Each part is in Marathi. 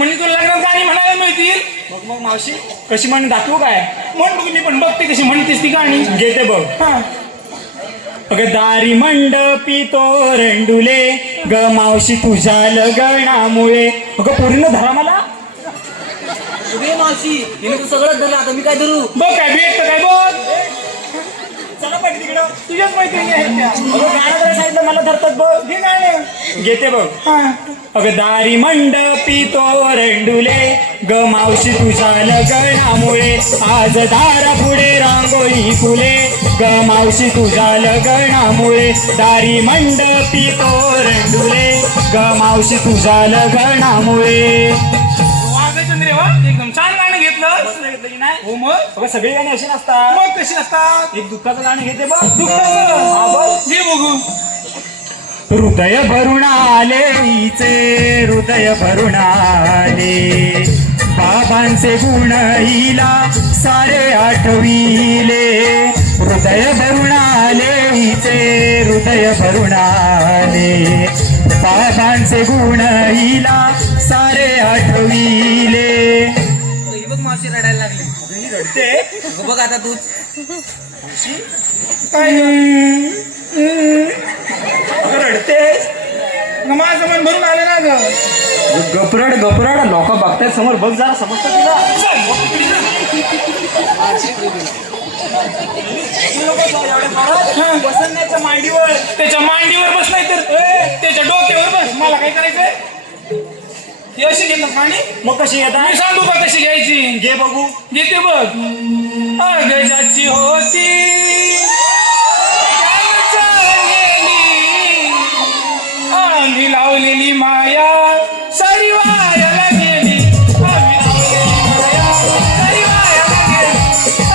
म्हणजे तुला लग्नात गाणी म्हणायला मिळतील. मग मावशी कशी म्हणून दाखवू काय? म्हण बघ, मी पण बघते कशी म्हणतेस ती गाणी. घेते बघ. हा. अगं दारी मंडपी तोरंडुले ग मावशी तुझ्या लगनामुळे. अगं पूर्ण धरा मला. मावशी हिने तू सगळंच धरलं, आता मी काय धरू? बघ काय भेटतं काय बघ. चला पण तिकडं. तुझ्याच मैत्रिणी आहेत त्या. अगं गाणं जरा सांगितलं मला धरतात बघ. हे गाणं घेते बघ. हा. अगं दारी मंडपी तोरंडुले ग मावशी तुझ्या लगनामुळे आज दारा पुढे रांगोळी फुले ग मावशी तुझ्या लगनामुळे. दारी मंडपी तोरंडुले ग मावशी तुझ्या लगनामुळे. चंद्रे वा एकदम छान गाणं घेतलं की नाही? हो. मग अगं सगळी गाणी अशी नसतात. मग कशी असतात? एक दुःखाचं गाणं घेते बघ. दुःखाचं हा बघ. घे बघू. हृदय भरून आले हिचे हृदय भरून आले बाबांचे गुण हिला सारे आठविले. हृदय भरून आले हिचे हृदय भरून आले बाबांचे गुण हिला सारे आठविले. ही बघ मावशी रडायला लागली. ही रडते. अगं बघ आता तूच. काय रडते. माझं मन भरून आलं ना ग. गपरड गपरड लोक बघतायत समोर बघ जरा समजतं तुला. बसण्याच्या मांडीवर. त्याच्या मांडीवर बस नाही तर त्याच्या डोक्यावर बस. मला काय करायचंय? हे अशी घेतात पाणी. मग कशी मी येतात? सांगू का कशी घ्यायची? घे बघू. घेते बघ. गजाची होती आंधी लावलेली माया सारी वायाला गेली. आम्ही लावलेली माया सारी वायाला गेली.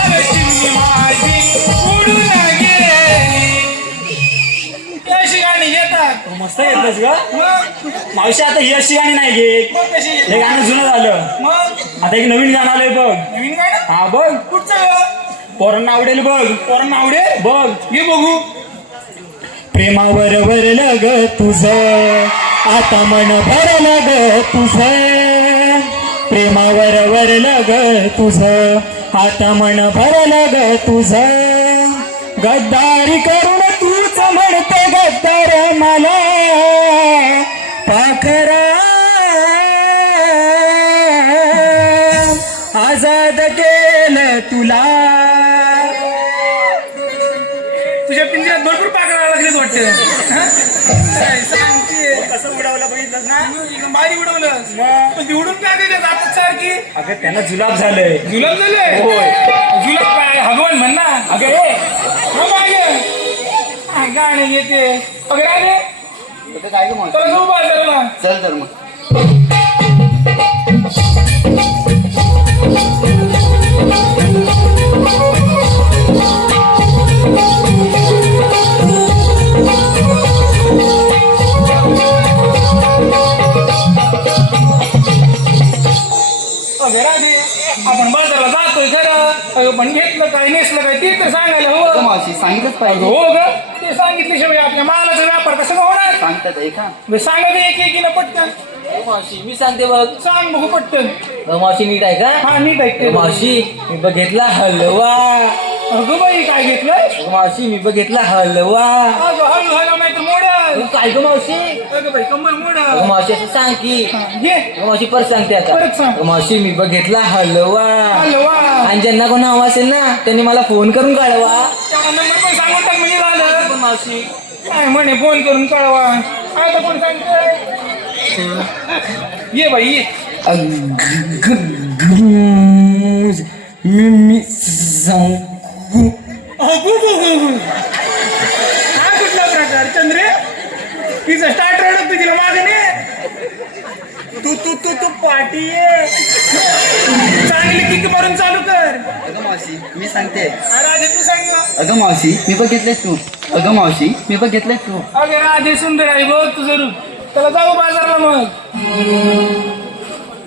अरे चिमणी माझी उडून गेली. अशी गाणी घेतात. मस्त येतच ग. मग मावशी आता ही अशी गाणी नाही घेत. मग कशी हे घेतात? गाणं जुनं झालं. मग आता एक नवीन गाणं आलंय बघ. नवीन गाणं हा बघ. कुठचं? पोरांना आवडेल बघ. पोरांना आवडेल. बघ. घे बघू. प्रेमावर वरलं ग तुझं आता मन भरलं ग तुझं. प्रेमावर वरलं ग तुझं आता मन भरलं ग तुझं. गद्दारी करून तूच म्हणते गद्दार मला पाखरा आजाद केलं तुला. तुझ्या पिंजऱ्यात भरपूर पाकळा लागलेच वाटतं. सांगते कसं उडावलं बघितलं ना. एकदम भारी उडवलं. मग पण ती उडून काय देतात आता सारखी? अगं त्यांना जुलाब झालंय. जुलाब झाले. होय. जुलाब काय भगवान म्हण ना. अगं हे गाणे येते अगं राणे. काय ग मावशी? चला जाऊ बाजाराला. चल तर मग. अगं राणे आपण बाजाराला जातोय खरं. अगं पण घेतलं काय नेसलं काय ते तर सांगायला अगं हो. मावशी सांगितलंच पाहिजे. हो ग. ते सांगितल्याशिवाय आपल्या मालाचा व्यापार कसा होणार? सांगतात ऐका. सांगा एक एकीनं पटकन. मावशी मी सांगते बघ. सांग बघू पटकन. मावशी नीट आहे का? हा नीट ऐकते. मावशी मी बघितला हलवा. अगं बाई काय घेतलंय? मावशी मी बघितला हलवा. अगं हळू हळू नाही तर मोडल. काय ग मावशी? अगं बाई कंबर मोडल. अगं मावशी असं सांग की. घे अगं मावशी परत सांगते आता. परत सांग. अगं मावशी मी बघितला हलवा. हलवा. आणि ज्यांना कोण हवा असेल ना त्यांनी मला फोन करून कळवा. त्याला नंबर पण सांगून टाक म्हणजे झालं. पण मावशी काय म्हणे फोन करून कळवा. आता कोण सांगतोय? ये बाई ये. मी सांगू. हा कुठला प्रकार चंद्रे? तिचं स्टार्ट रडत तिला मागणे. तू तू तू तू पाठी ये. चांगली किक मारून चालू कर. अगं मावशी मी सांगते. राधे तू सांग. अगं मावशी मी बघितलंय तू. अगं मावशी मी बघितलंय तू. अगे राधे सुंदर आहे बघ तू जरूर. त्याला जाऊ बाजारला मग.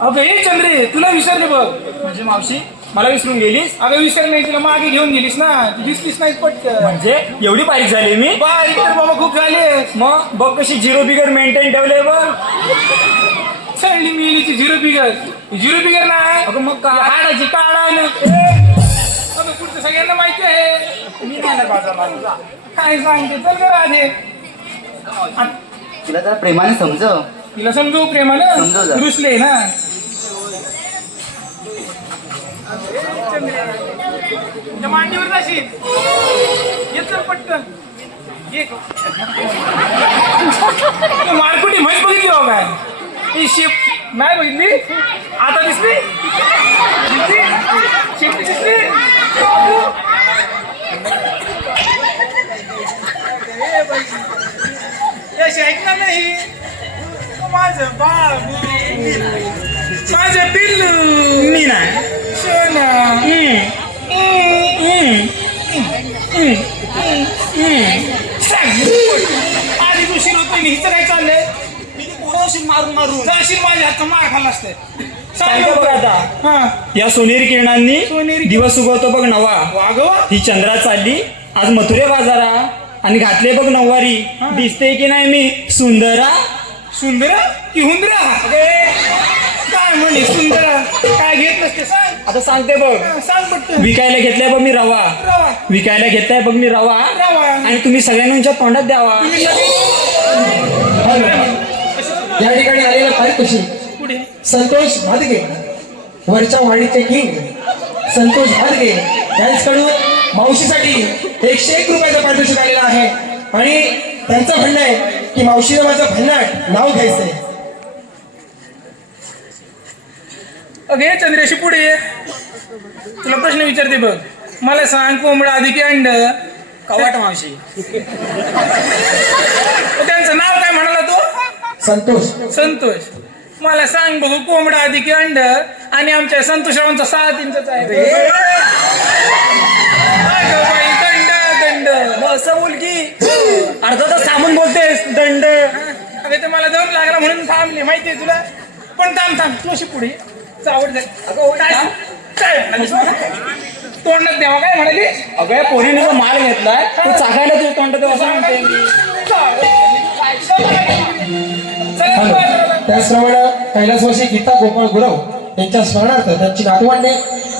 अगं हे चंद्रे तुला विसरले बघ. म्हणजे मावशी मला विसरून गेलीस? अगं विसर नाही तिला मागे घेऊन गेलीस ना. ती दिसलीस नाहीच पटकन. म्हणजे एवढी बारीक झाली मी? बारीक तर बाबा खूप झाले. मग बघ कशी झिरो बिगर मेंटेन ठेवले बघ. चढली मिलीची झिरो फिगर नाही अगं मग काय? हाडाची काढा अगं पुढचं सगळ्यांना माहिती आहे. मी नाही बाजारला तुझा. काय सांगते चल बरं आधी तिला जरा प्रेमाने समजव. तिला समजू प्रेमानं समजव जरा. रुसले ना तुझ्या मांडीवर जाशील ये चल पटकन ये मारकुटी म्हैस बघितली हो काय ही शेप नाही बघितली आता दिसली शेप दिसली यश ऐकणार नाही माझं बाबू माझं पिल्लू मी नाही. सोना सांग आधी उशीर होतोय हिचं काय चाललंय मारून मारून जाशील माझ्या हातचा मार खाल्ला असतंय काय का बघ आता हा या सोनेरी किरणांनी सोनेरी दिवस उगवतो बघ नवा. वागवा ही चंद्रा चालली आज मथुरे बाजारा आणि घातले बघ नऊवारी. दिसते की नाही मी सुंदरा. सुंदर की हुंदरा काय म्हणे सुंदर काय घेत नसते सांग आता सांगते बघ. सांग पटकन विकायला घेतलाय बघ मी रवा. रवा विकायला घेतलाय बघ मी रवा. रवा आणि तुम्ही सगळ्यांच्या तोंडात द्यावा. तुम्ही या ठिकाणी आलेला पारितोषिक पुढे संतोष भादगे वरच्या वाडीचे किंग संतोष भादगे यांच्याकडून मावशीसाठी 101 रुपयाचं पारितोषिक आलेलं आहे आणि त्यांचं म्हणणं आहे की मावशीला माझं भन्नाट नाव घ्यायचंय. अगे चंद्रेशी पुढे ये. तुला प्रश्न विचारते बघ मला सांग कोंबडा आधी की अंड कवाट मावशी. त्यांचं नाव काय म्हणाला तो संतोष संतोष मला सांग बघू कोंबडा आधी की अंड आणि आमच्या संतोषरावांचा 6 इंचचा आहे अगं बाई, दंड दंड असं बोल की अर्धा तास थांबून बोलतेस दंड. अगं ते मला दम लागला म्हणून थांबले माहितीये तुला पण थांब तू अशी पुढे चावड जाईल तोंडात द्यावा काय म्हणाली अगं पोरीने जो माल घेतलाय तो चाकायला तुझ्या तोंडात द्यावा असं म्हणते मी. त्याचप्रमाणे कैलासवासी गीता गोपाळ गुरव यांच्या स्मरणार्थ त्यांची नातवांनी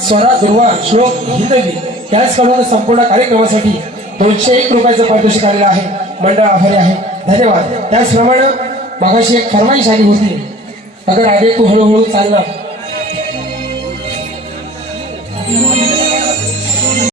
स्वरा दुर्वा श्लोक हिंदवी त्याचकडून संपूर्ण कार्यक्रमासाठी 201 रुपयाचं पारितोषिक आलेलं आहे. मंडळ आभारी आहे. धन्यवाद. त्याचप्रमाणे मागाशी एक फरमाईश आली होती अगर आगे तू हळूहळू चालला